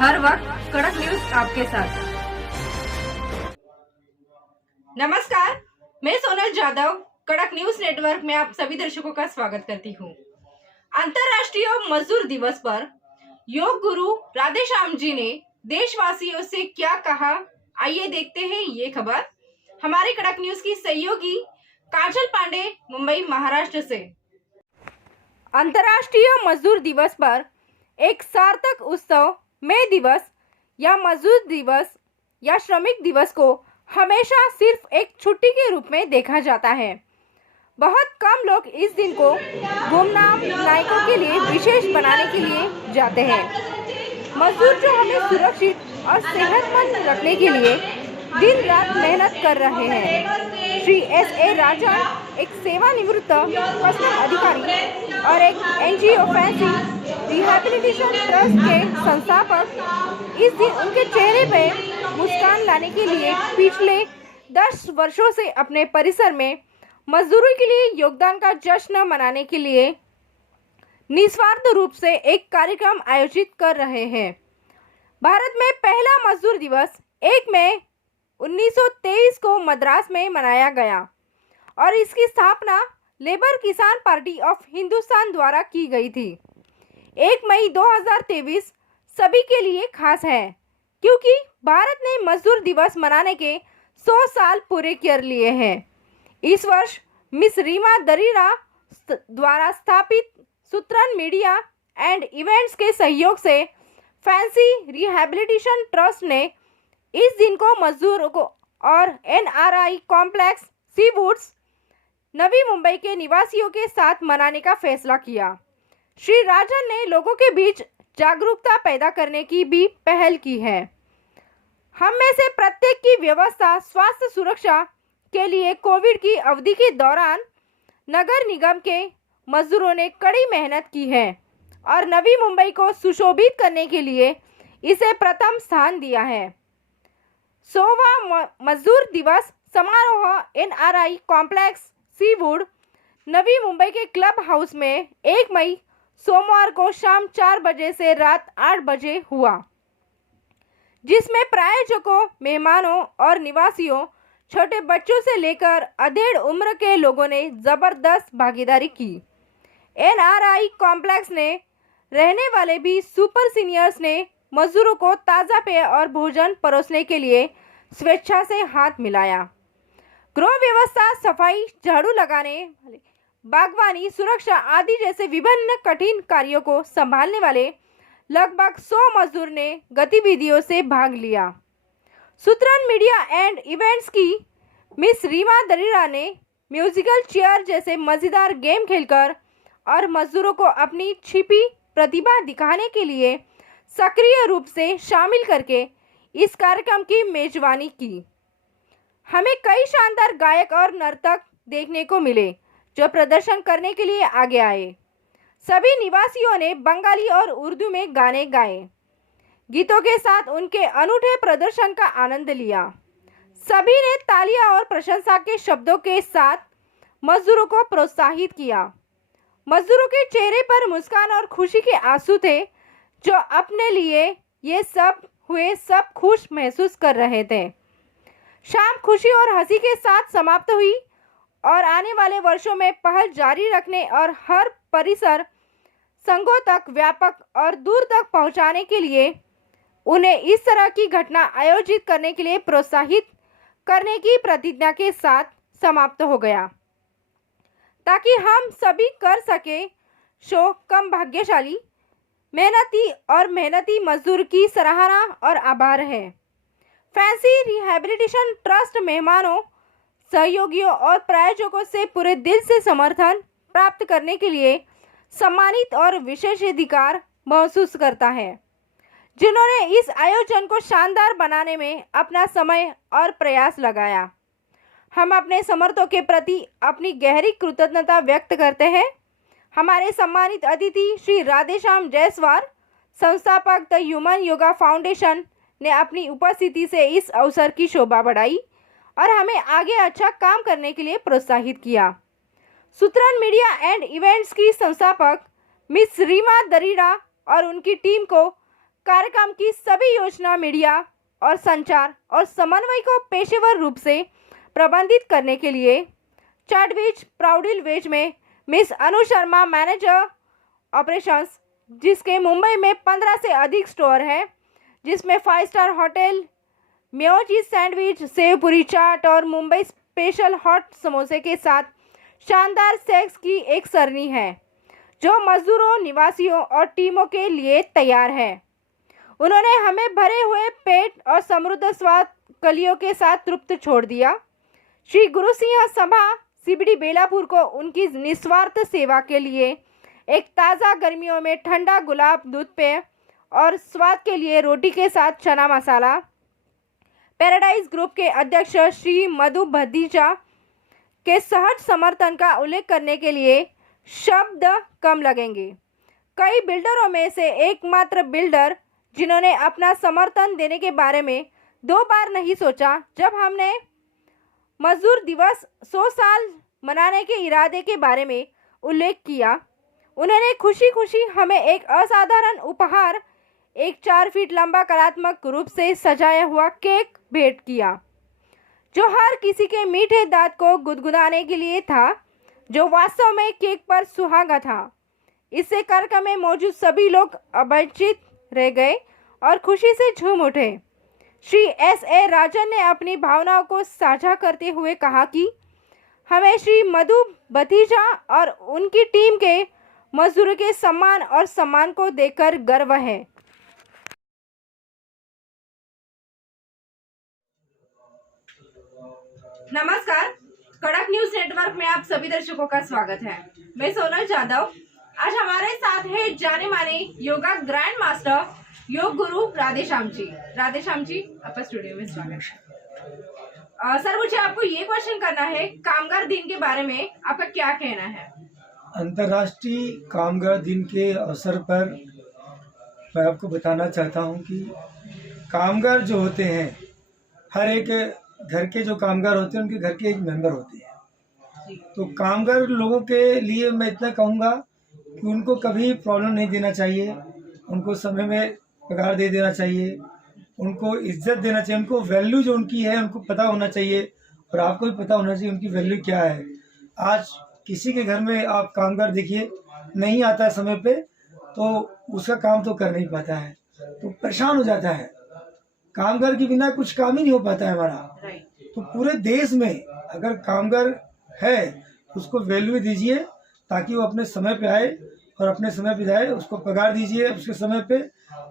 हर वक्त कड़क न्यूज आपके साथ। नमस्कार, मैं सोनल जाधव कड़क न्यूज नेटवर्क में आप सभी दर्शकों का स्वागत करती हूँ। अंतर्राष्ट्रीय मजदूर दिवस पर योग गुरु राधेश्याम जी ने देशवासियों से क्या कहा, आइए देखते हैं ये खबर हमारे कड़क न्यूज की सहयोगी काजल पांडे, मुंबई, महाराष्ट्र से। अंतर्राष्ट्रीय मजदूर दिवस पर एक सार्थक उत्सव मई दिवस या मजदूर दिवस या श्रमिक दिवस को हमेशा सिर्फ एक छुट्टी के रूप में देखा जाता है। बहुत कम लोग इस दिन को गुमनाम नायकों के लिए विशेष बनाने के लिए जाते हैं। मजदूर जो हमें सुरक्षित और सेहतमंद रखने के लिए दिन रात मेहनत कर रहे हैं। श्री S.A. राजन एक सेवानिवृत्त कस्टम अधिकारी और एक NGO फैंसी रिहैबिलिटेशन ट्रस्ट के संस्थापक इस दिन उनके चेहरे पे मुस्कान लाने के लिए पिछले 10 वर्षों से अपने परिसर में मजदूरों के लिए योगदान का जश्न मनाने के लिए निस्वार्थ रूप से एक कार्यक्रम आयोजित कर रहे हैं। भारत में पहला मजदूर दिवस 1 मई 1923 को मद्रास में मनाया गया और इसकी स्थापना लेबर किसान पार्टी ऑफ हिंदुस्तान द्वारा की गई थी। 1 मई 2023 सभी के लिए खास है क्योंकि भारत ने मजदूर दिवस मनाने के 100 साल पूरे कर लिए हैं। इस वर्ष मिस रीमा दरीरा द्वारा स्थापित सूत्रन मीडिया एंड इवेंट्स के सहयोग से फैंसी रिहैबिलिटेशन ट्रस्ट ने इस दिन को मजदूरों को और NRI complex Seawoods Navi Mumbai के निवासियों के साथ मनाने का फैसला किया। श्री राजन ने लोगों के बीच जागरूकता पैदा करने की भी पहल की है। हम में से प्रत्येक की व्यवस्था स्वास्थ्य सुरक्षा के लिए कोविड की अवधि के दौरान नगर निगम के मजदूरों ने कड़ी मेहनत की है और नवी मुंबई को सुशोभित करने के लिए इसे प्रथम स्थान दिया है। 100वां मजदूर दिवस समारोह NRI complex Seawood Navi Mumbai के क्लब हाउस में 1 मई सोमवार को शाम 4 बजे से रात 8 बजे हुआ, जिसमें प्रायोजकों, मेहमानों और निवासियों, छोटे बच्चों से लेकर अधेड़ उम्र के लोगों ने जबरदस्त भागीदारी की। NRI कॉम्प्लेक्स ने रहने वाले भी सुपर सीनियर्स ने मजदूरों को ताज़ा पेय और भोजन परोसने के लिए स्वेच्छा से हाथ मिलाया। गृह व्यवस्था, सफाई, झाड़ू लगाने, बागवानी, सुरक्षा आदि जैसे विभिन्न कठिन कार्यों को संभालने वाले लगभग 100 मजदूर ने गतिविधियों से भाग लिया। सूत्रन मीडिया एंड इवेंट्स की मिस रीमा दरीरा ने म्यूजिकल चेयर जैसे मज़ेदार गेम खेलकर और मजदूरों को अपनी छिपी प्रतिभा दिखाने के लिए सक्रिय रूप से शामिल करके इस कार्यक्रम की मेजबानी की। हमें कई शानदार गायक और नर्तक देखने को मिले जो प्रदर्शन करने के लिए आगे आए। सभी निवासियों ने बंगाली और उर्दू में गाने गाए। गीतों के साथ उनके अनूठे प्रदर्शन का आनंद लिया। सभी ने तालियां और प्रशंसा के शब्दों के साथ मजदूरों को प्रोत्साहित किया। मजदूरों के चेहरे पर मुस्कान और खुशी के आंसू थे, जो अपने लिए ये सब खुश महसूस कर रहे थे। शाम खुशी और हंसी के साथ समाप्त हुई और आने वाले वर्षों में पहल जारी रखने और हर परिसर संघों तक व्यापक और दूर तक पहुंचाने के लिए उन्हें इस तरह की घटना आयोजित करने के लिए प्रोत्साहित करने की प्रतिज्ञा के साथ समाप्त हो गया, ताकि हम सभी कर सके शो कम भाग्यशाली मेहनती मजदूर की सराहना और आभार है। फैंसी रिहैबिलिटेशन ट्रस्ट मेहमानों, सहयोगियों और प्रायोजकों से पूरे दिल से समर्थन प्राप्त करने के लिए सम्मानित और विशेषाधिकार महसूस करता है, जिन्होंने इस आयोजन को शानदार बनाने में अपना समय और प्रयास लगाया। हम अपने समर्थकों के प्रति अपनी गहरी कृतज्ञता व्यक्त करते हैं। हमारे सम्मानित अतिथि श्री राधेश्याम जायसवाल, संस्थापक द ह्यूमन योगा फाउंडेशन, ने अपनी उपस्थिति से इस अवसर की शोभा बढ़ाई और हमें आगे अच्छा काम करने के लिए प्रोत्साहित किया। सूत्रन मीडिया एंड इवेंट्स की संस्थापक मिस रीमा दरीरा और उनकी टीम को कार्यक्रम की सभी योजना, मीडिया और संचार और समन्वय को पेशेवर रूप से प्रबंधित करने के लिए चार्टविच प्राउडिल वेज में मिस अनु शर्मा, मैनेजर ऑपरेशंस, जिसके मुंबई में 15 से अधिक स्टोर है, जिसमें 5 स्टार होटल, म्योजी सैंडविच, सेव पूरी चाट और मुंबई स्पेशल हॉट समोसे के साथ शानदार स्नैक्स की एक सरणी है जो मजदूरों, निवासियों और टीमों के लिए तैयार है। उन्होंने हमें भरे हुए पेट और समृद्ध स्वाद कलियों के साथ तृप्त छोड़ दिया। श्री गुरु सिंह सभा सीबीडी बेलापुर को उनकी निस्वार्थ सेवा के लिए एक ताज़ा गर्मियों में ठंडा गुलाब दूध पेय और स्वाद के लिए रोटी के साथ चना मसाला। पैराडाइज ग्रुप के अध्यक्ष श्री मधु भतीजा के सहज समर्थन का उल्लेख करने के लिए शब्द कम लगेंगे। कई बिल्डरों में से एकमात्र बिल्डर जिन्होंने अपना समर्थन देने के बारे में 2 बार नहीं सोचा जब हमने मजदूर दिवस 100 साल मनाने के इरादे के बारे में उल्लेख किया। उन्होंने खुशी खुशी हमें एक असाधारण उपहार, एक 4 फीट लंबा कलात्मक रूप से सजाया हुआ केक भेंट किया जो हर किसी के मीठे दांत को गुदगुदाने के लिए था, जो वास्तव में केक पर सुहागा था। इससे कार्यक्रम में मौजूद सभी लोग अचंभित रह गए और खुशी से झूम उठे। श्री S.A. राजन ने अपनी भावनाओं को साझा करते हुए कहा कि हमें श्री मधु भतीजा और उनकी टीम के मजदूरों के सम्मान और सम्मान को देखकर गर्व है। नमस्कार, कड़क न्यूज नेटवर्क में आप सभी दर्शकों का स्वागत है। मैं सोनल जाधव। आज हमारे साथ है जाने माने योगा ग्रैंड मास्टर, योग गुरु राधेश्याम जी। राधेश्याम जी, आपका स्टूडियो में स्वागत है। सर, मुझे आपको ये क्वेश्चन करना है, कामगार दिन के बारे में आपका क्या कहना है? अंतर्राष्ट्रीय कामगार दिन के अवसर पर मैं आपको बताना चाहता हूं कि कामगार जो होते हैं, हर एक घर के जो कामगार होते हैं उनके घर के एक मेंबर होते हैं। तो कामगार लोगों के लिए मैं इतना कहूँगा कि उनको कभी प्रॉब्लम नहीं देना चाहिए, उनको समय में पगार दे देना चाहिए, उनको इज्जत देना चाहिए, उनको वैल्यू जो उनकी है उनको पता होना चाहिए और आपको भी पता होना चाहिए उनकी वैल्यू क्या है। आज किसी के घर में आप कामगार देखिए, नहीं आता है समय पे तो उसका काम तो कर नहीं पाता है, तो परेशान हो जाता है। कामगार के बिना कुछ काम ही नहीं हो पाता है हमारा। तो पूरे देश में अगर कामगार है तो उसको वैल्यू दीजिए ताकि वो अपने समय पे आए और अपने समय पे जाए, उसको पगार दीजिए उसके समय पे,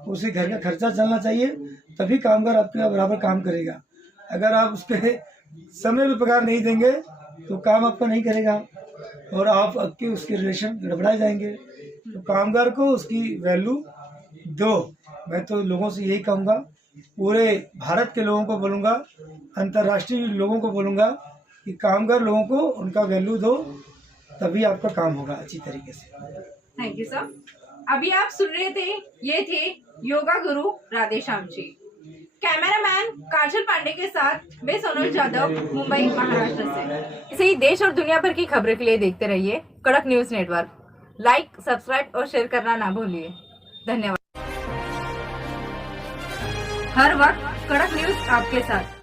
उसे घर का खर्चा चलना चाहिए, तभी कामगार आपके बराबर काम करेगा। अगर आप उसके समय पे पगार नहीं देंगे तो काम आपका नहीं करेगा और आप आपके उसके रिलेशन गड़बड़ाए जाएंगे। तो कामगार को उसकी वैल्यू दो। मैं तो लोगों से यही कहूँगा, पूरे भारत के लोगों को बोलूँगा, अंतर्राष्ट्रीय लोगों को बोलूँगा कि कामगार लोगों को उनका वैल्यू दो, तभी आपका काम होगा अच्छी तरीके से। Thank you sir. अभी आप सुन रहे थे, ये थे योगा गुरु राधेश्याम जी। कैमरामैन काजल पांडे के साथ मैं सोनल जाधव, मुंबई, महाराष्ट्र से। इसे ही देश और दुनिया भर की खबरों के लिए देखते रहिए कड़क न्यूज नेटवर्क। लाइक, सब्सक्राइब और शेयर करना ना भूलिए। धन्यवाद। हर वक्त कड़क न्यूज आपके साथ।